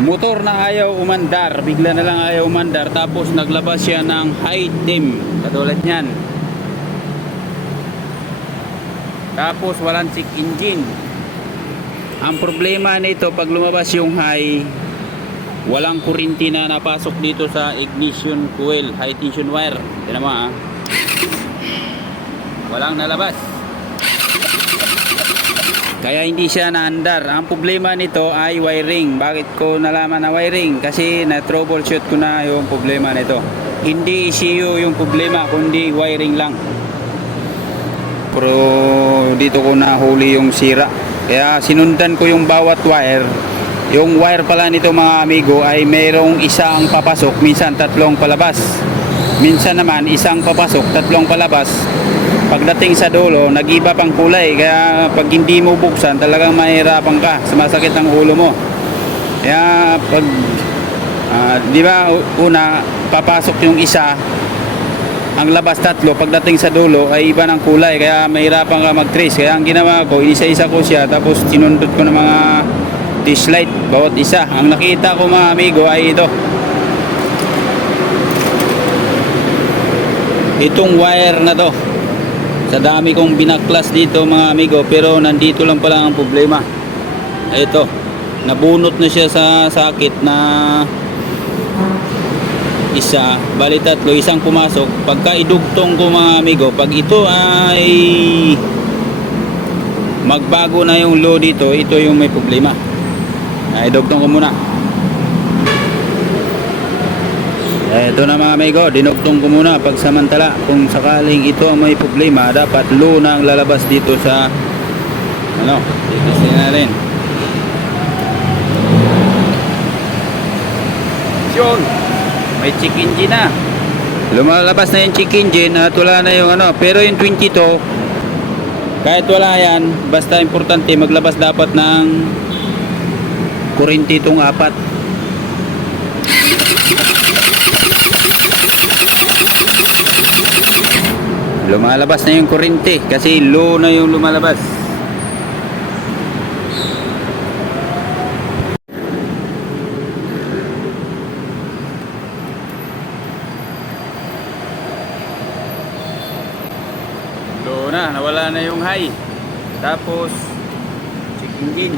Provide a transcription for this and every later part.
Motor na ayaw umandar, bigla na lang ayaw umandar, tapos naglabas siya ng high temp katulad niyan. Tapos walang check engine. Ang problema nito, pag lumabas yung high, walang kuryente na napasok dito sa ignition coil, high tension wire. Tignan mo walang nalabas, kaya hindi siya naandar. Ang problema nito ay wiring. Bakit ko nalaman na wiring? Kasi na troubleshoot ko na yung problema nito. Hindi ECU yung problema, kundi wiring lang. Pero dito ko nahuli yung sira, kaya sinundan ko yung bawat wire. Yung wire pala nito mga amigo ay mayroong isang papasok, minsan tatlong palabas. Minsan naman isang papasok, tatlong palabas. Pagdating sa dulo, nag-iba pang kulay. Kaya pag hindi mo buksan, talagang mahirapan ka, sumasakit ang ulo mo. Kaya pag di ba una papasok yung isa, ang labas tatlo, pagdating sa dulo ay iba ng kulay, kaya mahirapan ka mag-trace. Kaya ang ginawa ko, isa-isa ko siya, tapos sinundot ko ng mga test light bawat isa. Ang nakita ko mga amigo ay itong wire na to. Sa dami kong binaklas dito mga amigo, pero nandito lang pala ang problema. Ito, nabunot na siya sa sakit na isa, bali tatlo, isang pumasok. Pagka idugtong ko mga amigo, pag ito ay magbago na yung low dito, ito yung may problema. Idugtong ko muna. Ito na mga amigo, dinugtong ko muna pagsamantala. Kung sakaling ito ang may problema, dapat low na ang lalabas dito sa tikisin natin. Yun, may check engine na. Lumalabas na yung check engine at wala na yung pero yung 22, kahit wala yan, basta importante maglabas dapat ng kuryente itong apat. Lumalabas na yung kuryente kasi low na yung lumalabas. Low na, nawala na yung high. Tapos check engine.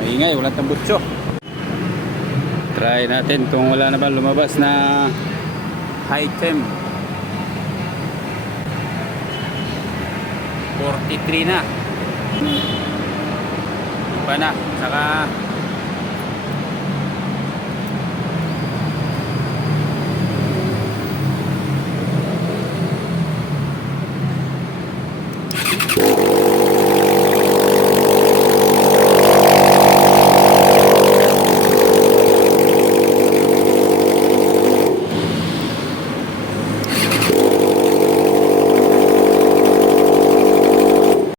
Maingay, walang tambutso. Try natin kung wala na ba lumabas na high temp. 43 na. Iba na. Saka